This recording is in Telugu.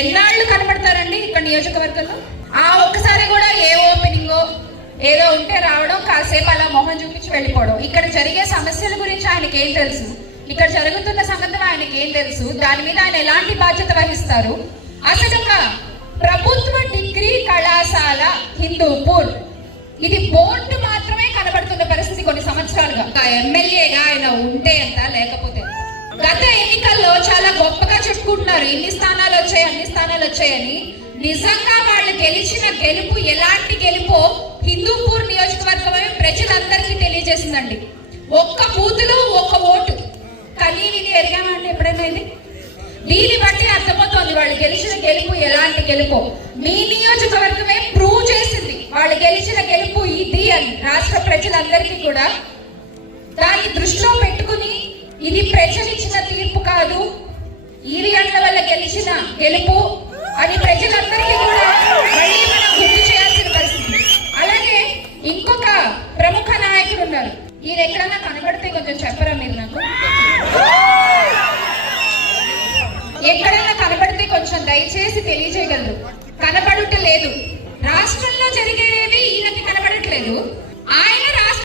ఎన్నాళ్ళు కనబడతారండి ఇక్కడ నియోజకవర్గంలో? ఆ ఒక్కసారి కూడా ఏ ఓపెనింగో ఏదో ఉంటే రావడం, కాసేపు అలా మొహం చూపించి వెళ్ళిపోవడం. ఇక్కడ జరిగే సమస్యల గురించి ఆయనకి ఏం తెలుసు? ఇక్కడ జరుగుతున్న సంగతులు ఆయనకి ఏం తెలుసు? దాని మీద ఆయన ఎలాంటి బాధ్యత వహిస్తారు? అసలు ప్రభుత్వ డిగ్రీ కళాశాల హిందూపూర్, ఇది బోర్డు మాత్రమే కనబడుతున్న పరిస్థితి కొన్ని సంవత్సరాలుగా. ఎమ్మెల్యేగా ఆయన ఉంటే ఎంత, లేకపోతే గత ఎన్నికల్లో చాలా గొప్పగా చెప్పుకుంటున్నారు, ఇన్ని స్థానాలు వచ్చాయి అన్ని స్థానాలు వచ్చాయని. నిజంగా వాళ్ళు గెలిచిన గెలుపు ఎలాంటి గెలుపో హిందూపూర్ నియోజకవర్గమే ప్రజలందరికీ తెలియజేసిందండి. ఒక్క బూతులో ఒక్క ఓటు కనీవిని ఎరిగామండి ఎప్పుడైనా ఇది? దీన్ని బట్టి అర్థమవుతోంది వాళ్ళు గెలిచిన గెలుపు ఎలాంటి గెలుపో. మీ నియోజకవర్గమే ప్రూవ్ చేసింది వాళ్ళు గెలిచిన గెలుపు ఇది అని రాష్ట్ర ప్రజలందరికీ కూడా. దాన్ని దృష్టిలో పెట్టుకుని ఇది ప్రజలిచ్చిన తీర్పు కాదు, ఈవీఎంల వల్ల గెలిచిన గెలుపు అని ప్రజలందరికీ కూడా మళ్ళీ మనం గుర్తు చేయాల్సిన పరిస్థితి. అలాగే ఇంకొక ప్రముఖ నాయకుడు ఉన్నారు, ఈయన ఎక్కడన్నా కనబడితే కొంచెం చెప్పరా మీరు నాకు? ఎక్కడన్నా కనబడితే కొంచెం దయచేసి తెలియజేయగలరు. కనబడుట లేదు, రాష్ట్రంలో జరిగేవి ఈయనకి కనబడట్లేదు, ఆయన